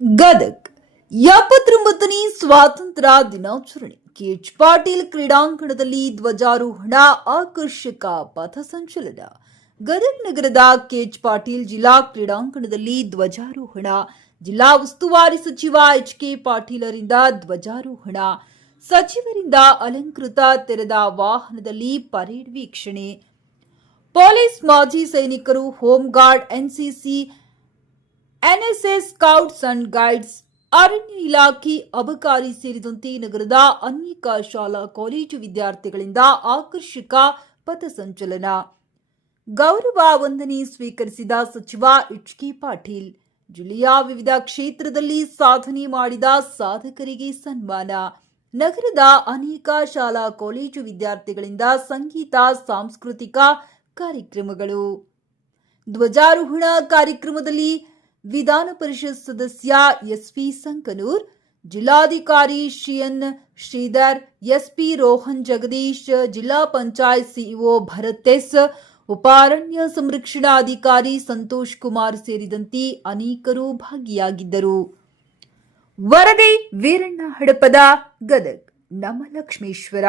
ಗದಗ್. ಎಪ್ಪತ್ತೊಂಬತ್ತನೇ ಸ್ವಾತಂತ್ರ್ಯ ದಿನಾಚರಣೆ. ಕೆಎಚ್ ಪಾಟೀಲ್ ಕ್ರೀಡಾಂಗಣದಲ್ಲಿ ಧ್ವಜಾರೋಹಣ, ಆಕರ್ಷಕ ಪಥಸಂಚಲನ ಗದಗ್ ನಗರದ ಕೆಎಚ್ ಪಾಟೀಲ್ ಜಿಲ್ಲಾ ಕ್ರೀಡಾಂಗಣದಲ್ಲಿ ಧ್ವಜಾರೋಹಣ. ಜಿಲ್ಲಾ ಉಸ್ತುವಾರಿ ಸಚಿವ ಎಚ್ ಕೆ ಪಾಟೀಲರಿಂದ ಧ್ವಜಾರೋಹಣ. ಸಚಿವರಿಂದ ಅಲಂಕೃತ ತೆರೆದ ವಾಹನದಲ್ಲಿ ಪರೇಡ್ ವೀಕ್ಷಣೆ. ಪೊಲೀಸ್ ಮಾಜಿ ಸೈನಿಕರು home guard NCC NSS scouts and guides ಅರಣ್ಯ ಇಲಾಖೆ ಅಬಕಾರಿ ಸೇರಿದಂತೆ ನಗರದ ಅನೇಕ ಶಾಲಾ ಕಾಲೇಜು ವಿದ್ಯಾರ್ಥಿಗಳಿಂದ ಆಕರ್ಷಕ ಪಥಸಂಚಲನ. ಗೌರವ ವಂದನೆ ಸ್ವೀಕರಿಸಿದ ಸಚಿವ ಎಚ್ ಪಾಟೀಲ್, ಜಿಲ್ಲೆಯ ವಿವಿಧ ಕ್ಷೇತ್ರದಲ್ಲಿ ಸಾಧನೆ ಮಾಡಿದ ಸಾಧಕರಿಗೆ ಸನ್ಮಾನ. ನಗರದ ಅನೇಕ ಶಾಲಾ ಕಾಲೇಜು ವಿದ್ಯಾರ್ಥಿಗಳಿಂದ ಸಂಗೀತ, ಸಾಂಸ್ಕೃತಿಕ ಕಾರ್ಯಕ್ರಮಗಳು. ಧ್ವಜಾರೋಹಣ ಕಾರ್ಯಕ್ರಮದಲ್ಲಿ ವಿಧಾನ ಪರಿಷತ್ ಸದಸ್ಯ ಎಸ್ಪಿ ಸಂಕನೂರ್, ಜಿಲ್ಲಾಧಿಕಾರಿ ಶ್ರೀಎನ್ ಶ್ರೀಧರ್, ಎಸ್ಪಿ ರೋಹನ್ ಜಗದೀಶ್, ಜಿಲ್ಲಾ ಪಂಚಾಯತ್ ಸಿಇಒ ಭರತ್ ಎಸ್, ಉಪಾರಣ್ಯ ಸಂರಕ್ಷಣಾಧಿಕಾರಿ ಸಂತೋಷ್ ಕುಮಾರ್ ಸೇರಿದಂತೆ ಅನೇಕರು ಭಾಗಿಯಾಗಿದ್ದರು. ವರದಿ ವೀರಣ್ಣ ಹಡಪದ ಗದಗ್ ನಮ್ಮ ಲಕ್ಷ್ಮೇಶ್ವರ